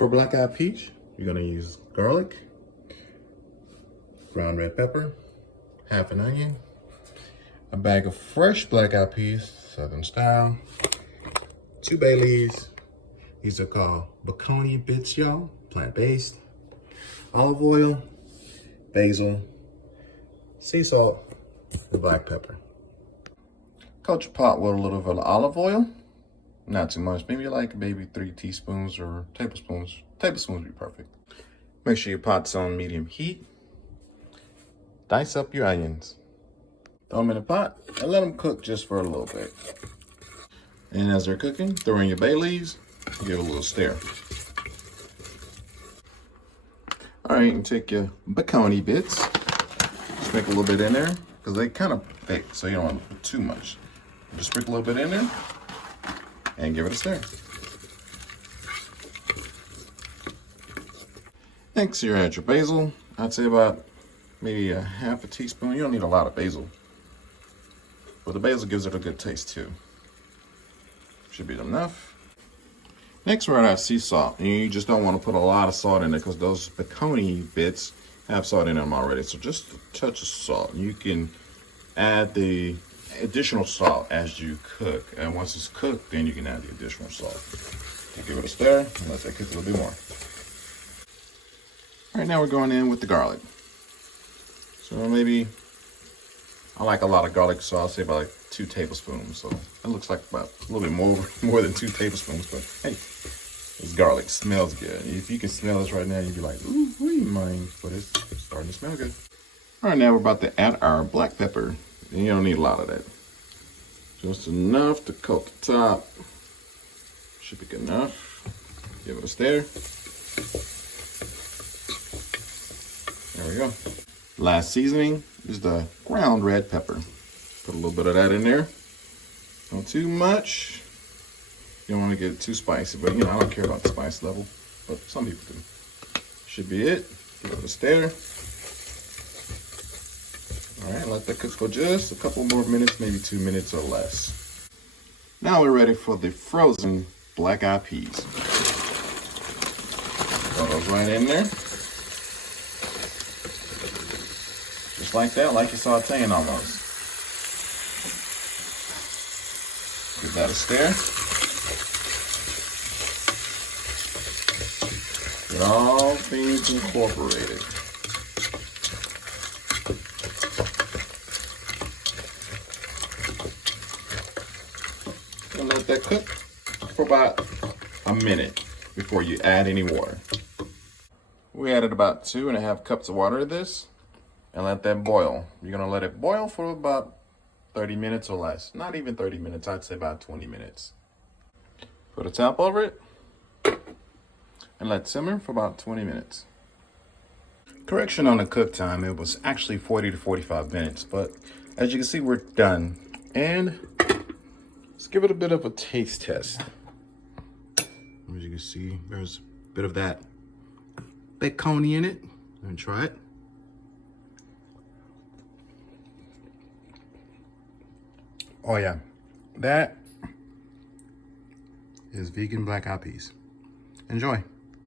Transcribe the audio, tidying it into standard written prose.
For black-eyed peach, you're gonna use garlic, ground red pepper, half an onion, a bag of fresh black-eyed peas, Southern style, 2 bay leaves. These are called Blackeyed bits, y'all, plant-based, olive oil, basil, sea salt, and black pepper. Coat your pot with a little bit of olive oil. Not too much, maybe like maybe 3 teaspoons or tablespoons. Tablespoons would be perfect. Make sure your pot's on medium heat. Dice up your onions. Throw them in the pot and let them cook just for a little bit. And as they're cooking, throw in your bay leaves, give it a little stir. All right, and take your Blackeyed bits, sprinkle a little bit in there, because they kind of thick, so you don't want to put too much. Just sprinkle a little bit in there, and give it a stir. Next, you add your basil. I'd say about maybe a half a teaspoon. You don't need a lot of basil, but the basil gives it a good taste too. Should be enough. Next, we're gonna add sea salt. And you just don't want to put a lot of salt in it because those Blackeyed bits have salt in them already. So just a touch of salt. You can add the additional salt as you cook. And once it's cooked, then you can add the additional salt. So give it a stir and let that cook a little bit more. All right, now we're going in with the garlic. So maybe, I like a lot of garlic, so I'll say about like 2 tablespoons. So that looks like about a little bit more than 2 tablespoons, but hey, this garlic smells good. If you can smell this right now, you'd be like, ooh, wait, mine, but it's starting to smell good. All right, now we're about to add our black pepper. And you don't need a lot of that. Just enough to coat the top. Should be good enough. Give it a stir. There we go. Last seasoning is the ground red pepper. Put a little bit of that in there. Not too much. You don't want to get it too spicy, but you know, I don't care about the spice level, but some people do. Should be it. Give it a stir. All right, let that cook for just a couple more minutes, maybe 2 minutes or less. Now we're ready for the frozen black-eyed peas. Throw those right in there. Just like that, like you're sauteing almost. Give that a stir. Get all things incorporated. And let that cook for about a minute before you add any water. We added about 2.5 cups of water to this and let that boil. You're gonna let it boil for about 30 minutes or less. Not even 30 minutes, I'd say about 20 minutes. Put a top over it and let it simmer for about 20 minutes. Correction on the cook time, it was actually 40 to 45 minutes, but as you can see, we're done. And let's give it a bit of a taste test. As you can see, there's a bit of that Blackeyed in it. I'm gonna try it. Oh yeah, that is vegan black-eyed peas. Enjoy.